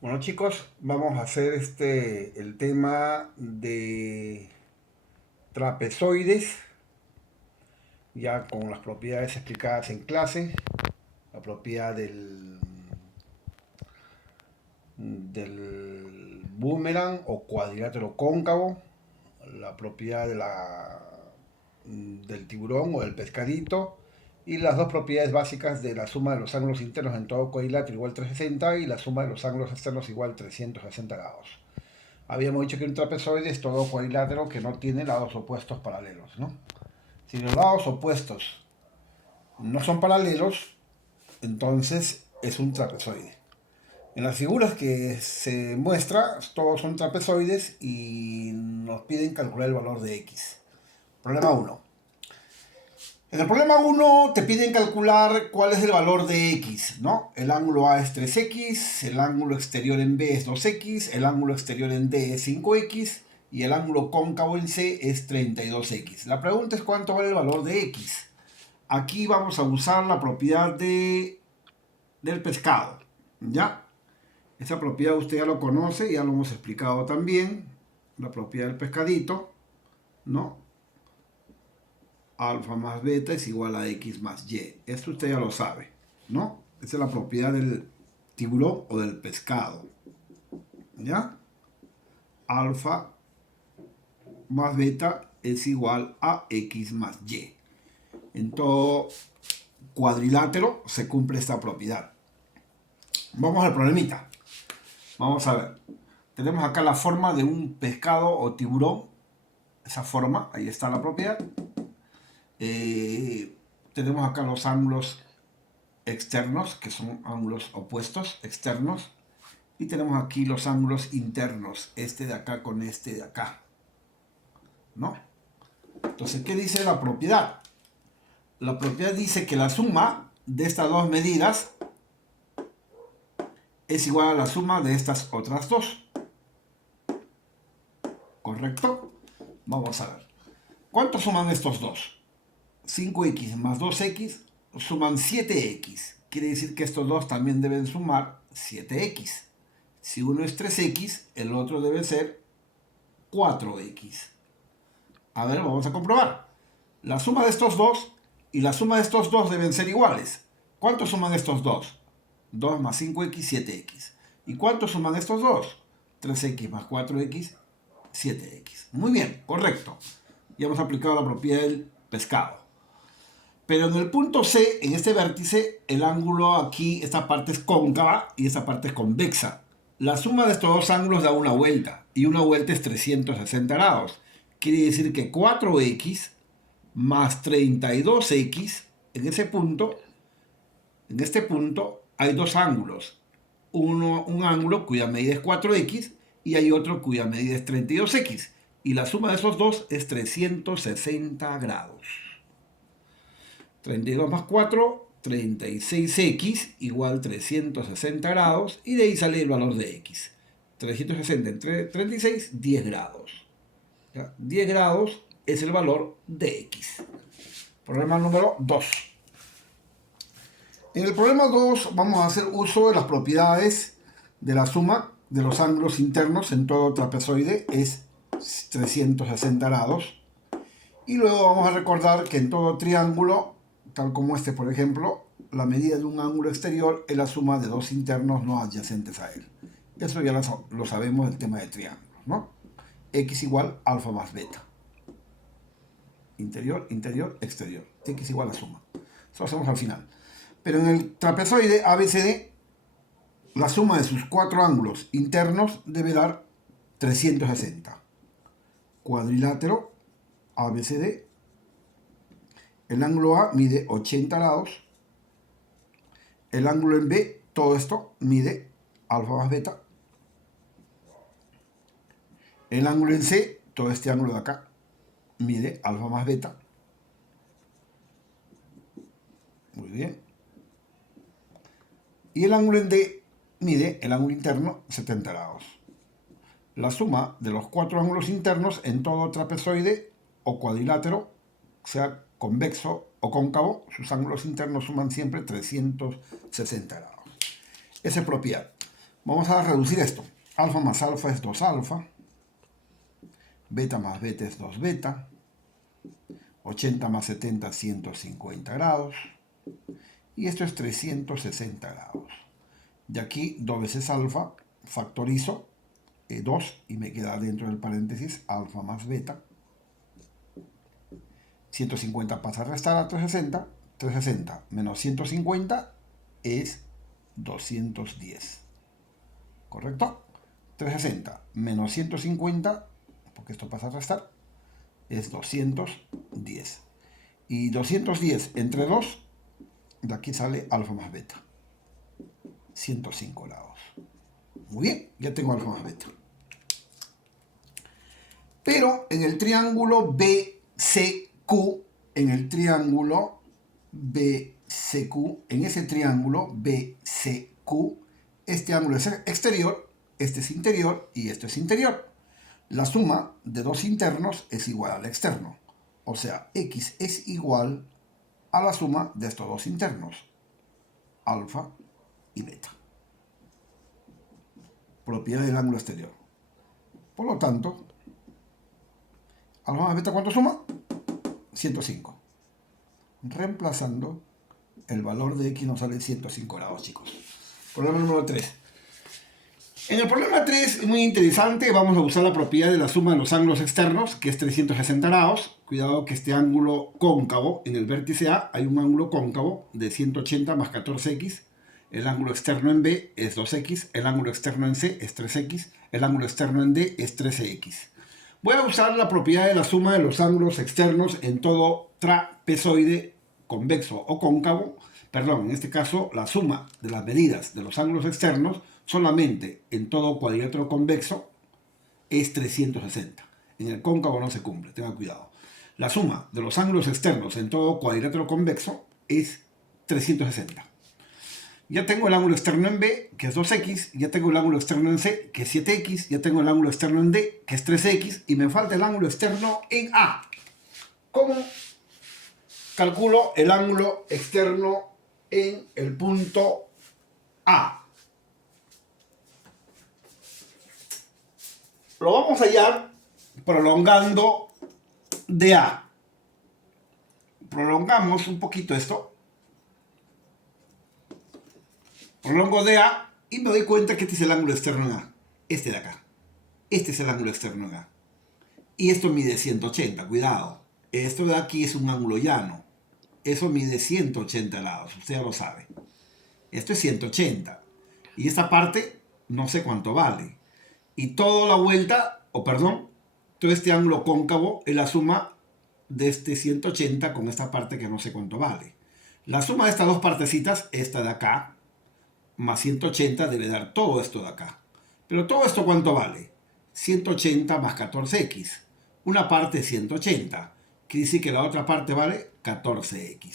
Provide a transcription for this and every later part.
Bueno chicos, vamos a hacer el tema de trapezoides, ya con las propiedades explicadas en clase, la propiedad del boomerang o cuadrilátero cóncavo, la propiedad del tiburón o del pescadito, y las dos propiedades básicas de la suma de los ángulos internos en todo cuadrilátero igual 360 y la suma de los ángulos externos igual 360 grados. Habíamos dicho que un trapezoide es todo cuadrilátero que no tiene lados opuestos paralelos, ¿no? Si los lados opuestos no son paralelos, entonces es un trapezoide. En las figuras que se muestra, todos son trapezoides y nos piden calcular el valor de x. Problema 1. En el problema 1 te piden calcular cuál es el valor de x, ¿no? El ángulo A es 3x, el ángulo exterior en B es 2x, el ángulo exterior en D es 5x y el ángulo cóncavo en C es 32x. La pregunta es cuánto vale el valor de x. Aquí vamos a usar la propiedad del pescado, ¿ya? Esa propiedad usted ya lo conoce, ya lo hemos explicado también. La propiedad del pescadito, ¿no? Alfa más beta es igual a x más y. Esto usted ya lo sabe, ¿no? Esa es la propiedad del tiburón o del pescado, ¿ya? Alfa más beta es igual a x más y. En todo cuadrilátero se cumple esta propiedad. Vamos al problemita. Vamos a ver. Tenemos acá la forma de un pescado o tiburón. Esa forma, ahí está la propiedad. Tenemos acá los ángulos externos, que son ángulos opuestos, externos. Y tenemos aquí los ángulos internos, este de acá con este de acá, ¿no? Entonces, ¿qué dice la propiedad? La propiedad dice que la suma de estas dos medidas es igual a la suma de estas otras dos. ¿Correcto? Vamos a ver. ¿Cuánto suman estos dos? 5x más 2x suman 7x. Quiere decir que estos dos también deben sumar 7x. Si uno es 3x, el otro debe ser 4x. A ver, vamos a comprobar. La suma de estos dos y la suma de estos dos deben ser iguales. ¿Cuánto suman estos dos? 2 más 5x, 7x. ¿Y cuánto suman estos dos? 3x más 4x, 7x. Muy bien, correcto. Ya hemos aplicado la propiedad del pescado. Pero en el punto C, en este vértice, el ángulo aquí, esta parte es cóncava y esta parte es convexa. La suma de estos dos ángulos da una vuelta, y una vuelta es 360 grados. Quiere decir que 4x más 32x, en este punto hay dos ángulos. Un ángulo cuya medida es 4x y hay otro cuya medida es 32x. Y la suma de esos dos es 360 grados. 32 más 4, 36x igual 360 grados. Y de ahí sale el valor de x. 360 entre 36, 10 grados. ¿Ya? 10 grados es el valor de x. Problema número 2. En el problema 2 vamos a hacer uso de las propiedades de la suma de los ángulos internos en todo trapezoide es 360 grados. Y luego vamos a recordar que en todo triángulo, tal como este por ejemplo, la medida de un ángulo exterior es la suma de dos internos no adyacentes a él. Eso ya lo sabemos del tema de triángulos, ¿no? X igual alfa más beta. Interior, interior, exterior. X igual a suma. Eso lo hacemos al final. Pero en el trapezoide ABCD, la suma de sus cuatro ángulos internos debe dar 360. Cuadrilátero ABCD. El ángulo A mide 80 grados. El ángulo en B, todo esto mide alfa más beta. El ángulo en C, todo este ángulo de acá, mide alfa más beta. Muy bien. Y el ángulo en D mide el ángulo interno 70 grados. La suma de los cuatro ángulos internos en todo trapezoide o cuadrilátero, sea convexo o cóncavo, sus ángulos internos suman siempre 360 grados. Esa es propiedad. Vamos a reducir esto. Alfa más alfa es 2 alfa. Beta más beta es 2 beta. 80 más 70, 150 grados. Y esto es 360 grados. De aquí 2 veces alfa, factorizo 2 y me queda dentro del paréntesis alfa más beta. 150 pasa a restar a 360. 360 menos 150 es 210. ¿Correcto? 360 menos 150, porque esto pasa a restar, es 210. Y 210 entre 2, de aquí sale alfa más beta. 105 grados. Muy bien, ya tengo alfa más beta. Pero en el triángulo BCQ, en ese triángulo BCQ, este ángulo es exterior, este es interior y esto es interior. La suma de dos internos es igual al externo. O sea, X es igual a la suma de estos dos internos, alfa y beta. Propiedad del ángulo exterior. Por lo tanto, alfa más beta, ¿cuánto suma? 105. Reemplazando, el valor de X nos sale 105 grados, chicos. Problema número 3. En el problema 3 es muy interesante, vamos a usar la propiedad de la suma de los ángulos externos, que es 360 grados. Cuidado que este ángulo cóncavo, en el vértice A hay un ángulo cóncavo de 180 más 14x. El ángulo externo en B es 2x, el ángulo externo en C es 3x, el ángulo externo en D es 13x. Voy a usar la propiedad de la suma de los ángulos externos en todo trapezoide convexo o cóncavo. Perdón, en este caso la suma de las medidas de los ángulos externos solamente en todo cuadrilátero convexo es 360. En el cóncavo no se cumple, tengan cuidado. La suma de los ángulos externos en todo cuadrilátero convexo es 360. Ya tengo el ángulo externo en B, que es 2x, ya tengo el ángulo externo en C, que es 7x, ya tengo el ángulo externo en D, que es 3x, y me falta el ángulo externo en A. ¿Cómo calculo el ángulo externo en el punto A? Lo vamos a hallar prolongando de A. Prolongamos un poquito esto. Prolongo de A y me doy cuenta que este es el ángulo externo en A. Este de acá. Este es el ángulo externo en A. Y esto mide 180, cuidado. Esto de aquí es un ángulo llano. Eso mide 180 grados, usted ya lo sabe. Esto es 180. Y esta parte no sé cuánto vale. Y toda la vuelta, todo este ángulo cóncavo es la suma de este 180 con esta parte que no sé cuánto vale. La suma de estas dos partecitas, esta de acá, más 180 debe dar todo esto de acá. Pero todo esto ¿cuánto vale? 180 más 14x. Una parte es 180. Quiere decir que la otra parte vale 14x.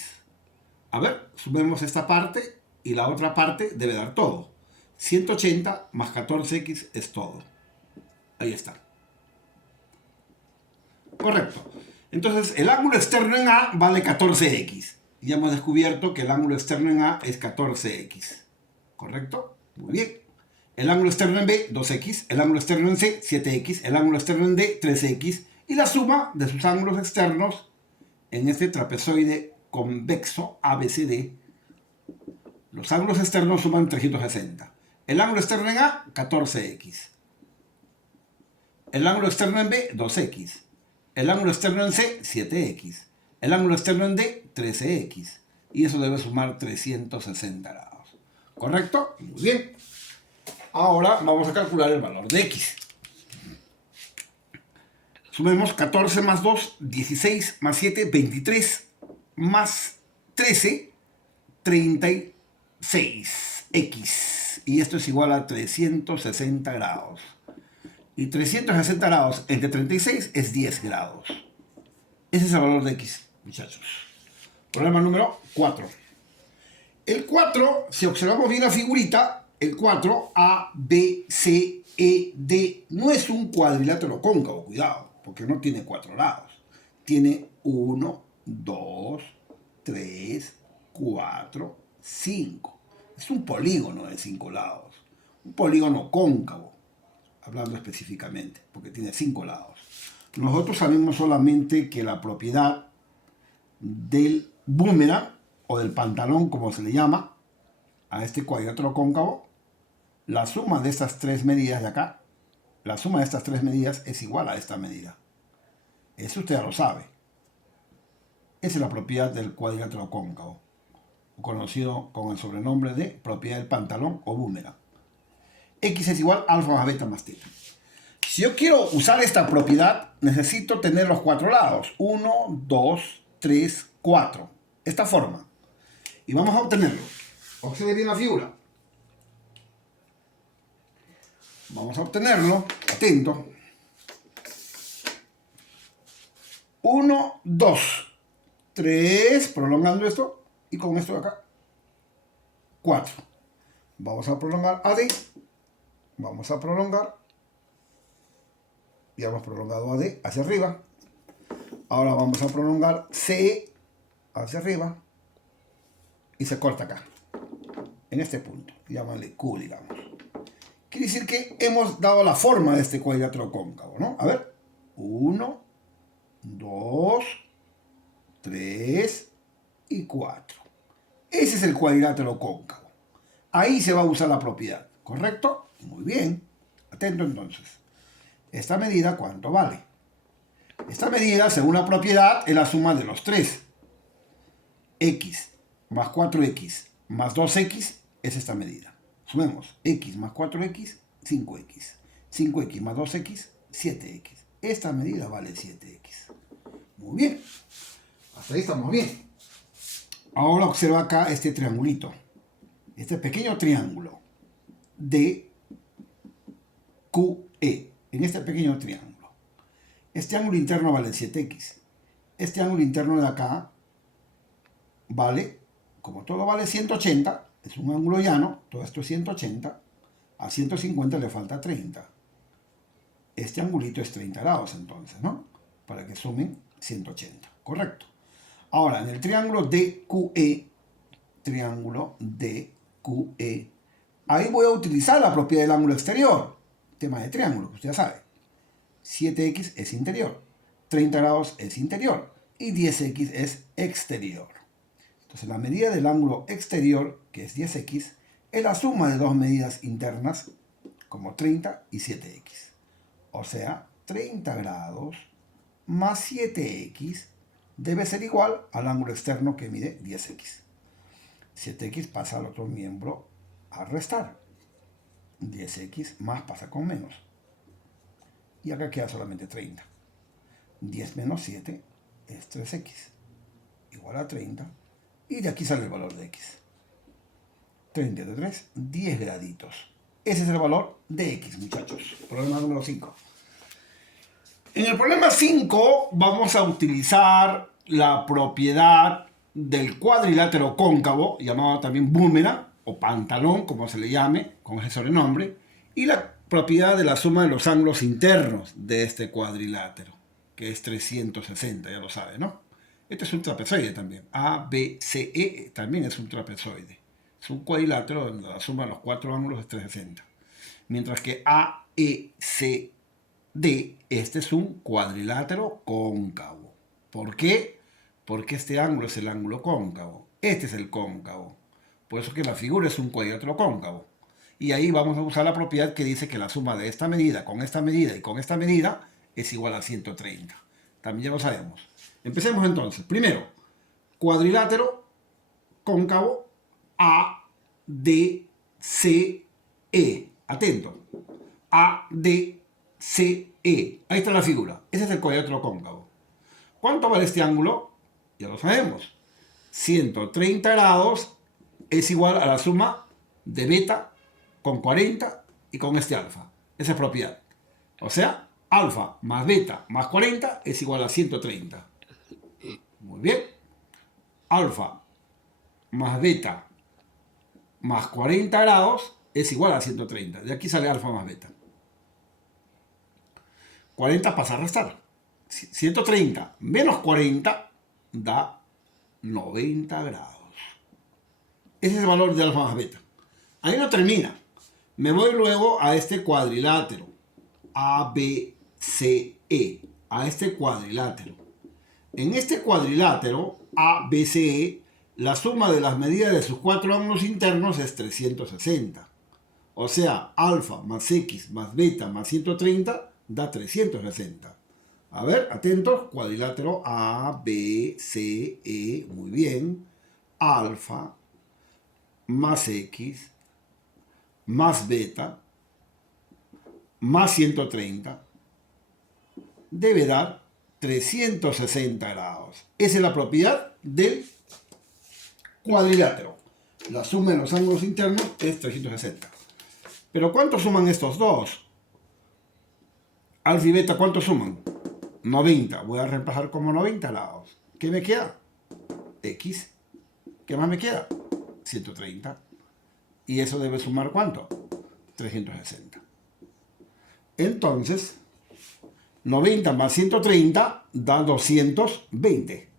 A ver, sumemos esta parte y la otra parte debe dar todo. 180 más 14x es todo. Ahí está. Correcto. Entonces, el ángulo externo en A vale 14x. Ya hemos descubierto que el ángulo externo en A es 14x. ¿Correcto? Muy bien. El ángulo externo en B, 2x. El ángulo externo en C, 7x. El ángulo externo en D, 13x. Y la suma de sus ángulos externos en este trapezoide convexo ABCD, los ángulos externos suman 360. El ángulo externo en A, 14x. El ángulo externo en B, 2x. El ángulo externo en C, 7x. El ángulo externo en D, 13x. Y eso debe sumar 360 grados. ¿Correcto? Muy bien. Ahora vamos a calcular el valor de x. Sumemos 14 más 2, 16 más 7, 23 más 13, 36x. Y esto es igual a 360 grados. Y 360 grados entre 36 es 10 grados. Ese es el valor de x, muchachos. Problema número 4. El 4, si observamos bien la figurita, el 4, A, B, C, E, D, no es un cuadrilátero cóncavo, cuidado, porque no tiene 4 lados. Tiene 1, 2, 3, 4, 5. Es un polígono de 5 lados. un polígono cóncavo, hablando específicamente, porque tiene 5 lados. Nosotros sabemos solamente que la propiedad del boomerang o del pantalón, como se le llama a este cuadrilátero cóncavo, la suma de estas 3 medidas de acá, la suma de estas 3 medidas es igual a esta medida. Eso usted ya lo sabe. Esa es la propiedad del cuadrilátero cóncavo, conocido con el sobrenombre de propiedad del pantalón o boomerang. X es igual a alfa más beta más teta. Si yo quiero usar esta propiedad, necesito tener los 4 lados. 1, 2, 3, 4. Esta forma. Y vamos a obtenerlo. Observe bien la figura. Vamos a obtenerlo. Atento. 1, 2, 3. Prolongando esto. Y con esto de acá. 4. Vamos a prolongar AD. Vamos a prolongar. Ya hemos prolongado AD hacia arriba. Ahora vamos a prolongar CE hacia arriba. Y se corta acá. En este punto. Llámale Q, digamos. Quiere decir que hemos dado la forma de este cuadrilátero cóncavo, ¿no? A ver. 1, 2, 3 y 4. Ese es el cuadrilátero cóncavo. Ahí se va a usar la propiedad. ¿Correcto? Muy bien. Atento entonces. Esta medida, ¿cuánto vale? Esta medida, según la propiedad, es la suma de los 3. X más 4x más 2x es esta medida. Sumemos x más 4x, 5x. 5x más 2x, 7x. Esta medida vale 7x. Muy bien. Hasta ahí estamos bien. Ahora observa acá este triangulito. Este pequeño triángulo de QE. En este pequeño triángulo. Este ángulo interno vale 7x. Este ángulo interno de acá vale, como todo vale 180, es un ángulo llano, todo esto es 180, a 150 le falta 30. Este angulito es 30 grados entonces, ¿no? Para que sumen 180, correcto. Ahora, en el triángulo DQE, ahí voy a utilizar la propiedad del ángulo exterior. Tema de triángulo, que usted ya sabe. 7x es interior, 30 grados es interior y 10x es exterior. Entonces la medida del ángulo exterior, que es 10x, es la suma de dos medidas internas, como 30 y 7x. O sea, 30 grados más 7x debe ser igual al ángulo externo que mide 10x. 7x pasa al otro miembro a restar. 10x más pasa con menos. Y acá queda solamente 30. 10 menos 7 es 3x. Igual a 30. Y de aquí sale el valor de x. 33, 10 graditos. Ese es el valor de x, muchachos. Problema número 5. En el problema 5 vamos a utilizar la propiedad del cuadrilátero cóncavo, llamado también boomerang, o pantalón, como se le llame, con ese sobrenombre, y la propiedad de la suma de los ángulos internos de este cuadrilátero, que es 360, ya lo sabe, ¿no? Este es un trapezoide también. ABCE también es un trapezoide. Es un cuadrilátero donde la suma de los 4 ángulos es 360. Mientras que AECD, este es un cuadrilátero cóncavo. ¿Por qué? Porque este ángulo es el ángulo cóncavo. Este es el cóncavo. Por eso que la figura es un cuadrilátero cóncavo. Y ahí vamos a usar la propiedad que dice que la suma de esta medida con esta medida y con esta medida es igual a 130. También ya lo sabemos. Empecemos entonces. Primero, cuadrilátero cóncavo ADCE. Atento. ADCE. Ahí está la figura. Ese es el cuadrilátero cóncavo. ¿Cuánto vale este ángulo? Ya lo sabemos. 130 grados es igual a la suma de beta con 40 y con este alfa. Esa es propiedad. O sea, alfa más beta más 40 es igual a 130. Muy bien. Alfa más beta más 40 grados es igual a 130. De aquí sale alfa más beta. 40 pasa a restar. 130 menos 40 da 90 grados. Ese es el valor de alfa más beta. Ahí no termina. Me voy luego a este cuadrilátero, ABCE, a este cuadrilátero. En este cuadrilátero, ABCE, la suma de las medidas de sus cuatro ángulos internos es 360. O sea, alfa más x más beta más 130 da 360. A ver, atentos, cuadrilátero ABCE, muy bien. Alfa más x más beta más 130 debe dar 360 grados. Esa es la propiedad del cuadrilátero. La suma de los ángulos internos es 360. Pero ¿cuánto suman estos dos? Alfa y beta, ¿cuánto suman? 90. Voy a reemplazar como 90 lados. ¿Qué me queda? X. ¿Qué más me queda? 130. Y eso debe sumar ¿cuánto? 360. Entonces, 90 más 130 da 220.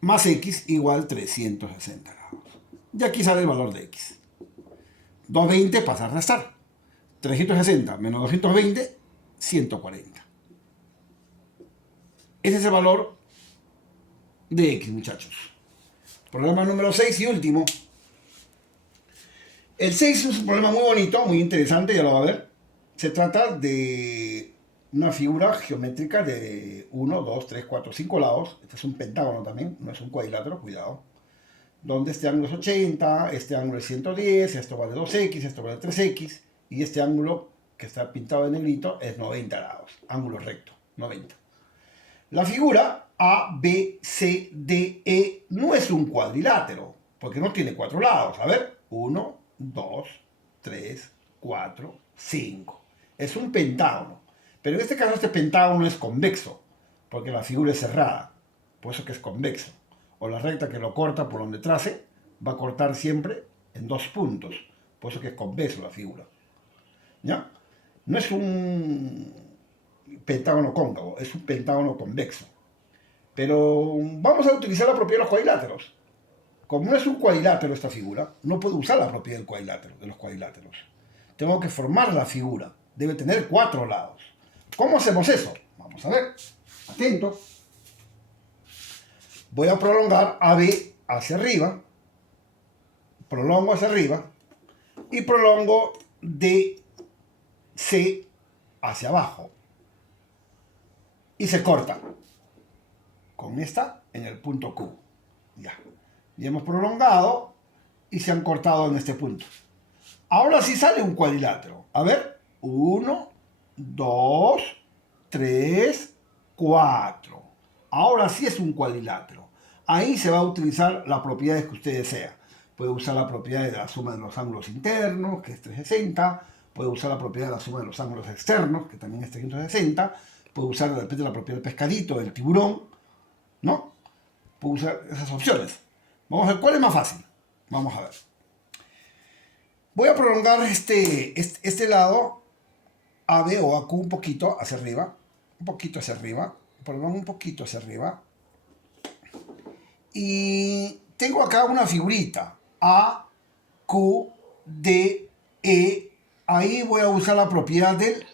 Más x igual 360 grados. Y aquí sale el valor de x. 220 pasa a restar. 360 menos 220, 140. Ese es el valor de x, muchachos. Problema número 6 y último. El 6 es un problema muy bonito, muy interesante, ya lo va a ver. Se trata de una figura geométrica de 1, 2, 3, 4, 5 lados. Este es un pentágono también, no es un cuadrilátero, cuidado. Donde este ángulo es 80, este ángulo es 110, esto vale 2x, esto vale 3x, y este ángulo que está pintado de negrito es 90 grados, ángulo recto, 90. La figura ABCDE no es un cuadrilátero, porque no tiene 4 lados. A ver, 1, 2, 3, 4, 5. Es un pentágono. Pero en este caso este pentágono es convexo, porque la figura es cerrada, por eso que es convexo. O la recta que lo corta por donde trace, va a cortar siempre en 2 puntos, por eso que es convexo la figura. ¿Ya? No es un pentágono cóncavo, es un pentágono convexo. Pero vamos a utilizar la propiedad de los cuadriláteros. Como no es un cuadrilátero esta figura, no puedo usar la propiedad del cuadrilátero, de los cuadriláteros. Tengo que formar la figura. Debe tener 4 lados. ¿Cómo hacemos eso? Vamos a ver. Atento. Voy a prolongar AB hacia arriba. Prolongo hacia arriba. Y prolongo DC hacia abajo. Y se corta. Con esta en el punto Q. Ya. Y hemos prolongado y se han cortado en este punto. Ahora sí sale un cuadrilátero. A ver. 1, 2, 3, 4. Ahora sí es un cuadrilátero. Ahí se va a utilizar las propiedades que usted desea. Puede usar la propiedad de la suma de los ángulos internos, que es 360. Puede usar la propiedad de la suma de los ángulos externos, que también es 360. Puede usar de repente la propiedad del pescadito, del tiburón, ¿no? Puede usar esas opciones. Vamos a ver cuál es más fácil. Vamos a ver. Voy a prolongar este lado AB o AQ un poquito hacia arriba. Un poquito hacia arriba. Prolongo un poquito hacia arriba. Y tengo acá una figurita. A, Q, D, E. Ahí voy a usar la propiedad del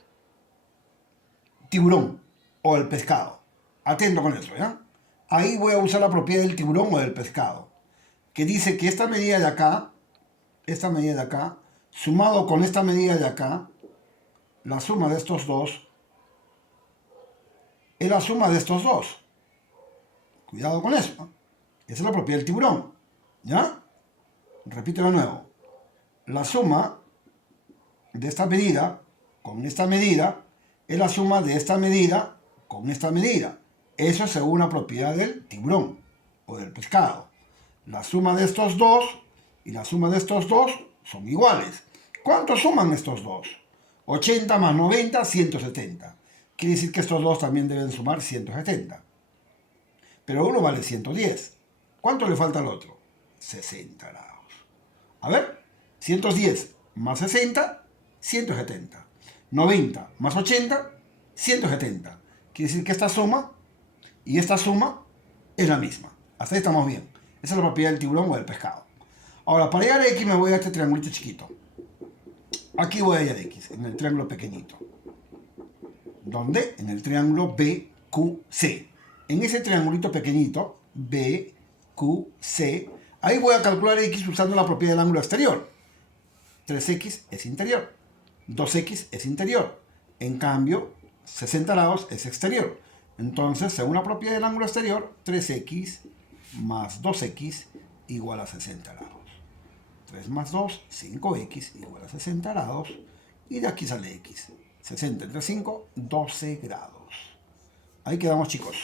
tiburón o del pescado. Atento con eso, ¿ya? Ahí voy a usar la propiedad del tiburón o del pescado. Que dice que esta medida de acá, sumado con esta medida de acá, la suma de estos dos, es la suma de estos dos. Cuidado con eso, ¿no? Esa es la propiedad del tiburón, ¿ya? Repito de nuevo. La suma de esta medida con esta medida es la suma de esta medida con esta medida. Eso es según la propiedad del tiburón o del pescado. La suma de estos dos y la suma de estos dos son iguales. ¿Cuánto suman estos dos? 80 más 90, 170. Quiere decir que estos dos también deben sumar 170. Pero uno vale 110. ¿Cuánto le falta al otro? 60 grados. A ver, 110 más 60, 170. 90 más 80, 170. Quiere decir que esta suma y esta suma es la misma. Hasta ahí estamos bien. Esa es la propiedad del tiburón o del pescado. Ahora, para llegar a X me voy a este triangulito chiquito. Aquí voy a hallar x, en el triángulo pequeñito. ¿Dónde? En el triángulo BQC. En ese triangulito pequeñito, BQC, ahí voy a calcular x usando la propiedad del ángulo exterior. 3x es interior, 2x es interior. En cambio, 60 grados es exterior. Entonces, según la propiedad del ángulo exterior, 3x más 2x igual a 60 grados. 3 más 2, 5x igual a 60 grados. Y de aquí sale x. 60 entre 5, 12 grados. Ahí quedamos, chicos.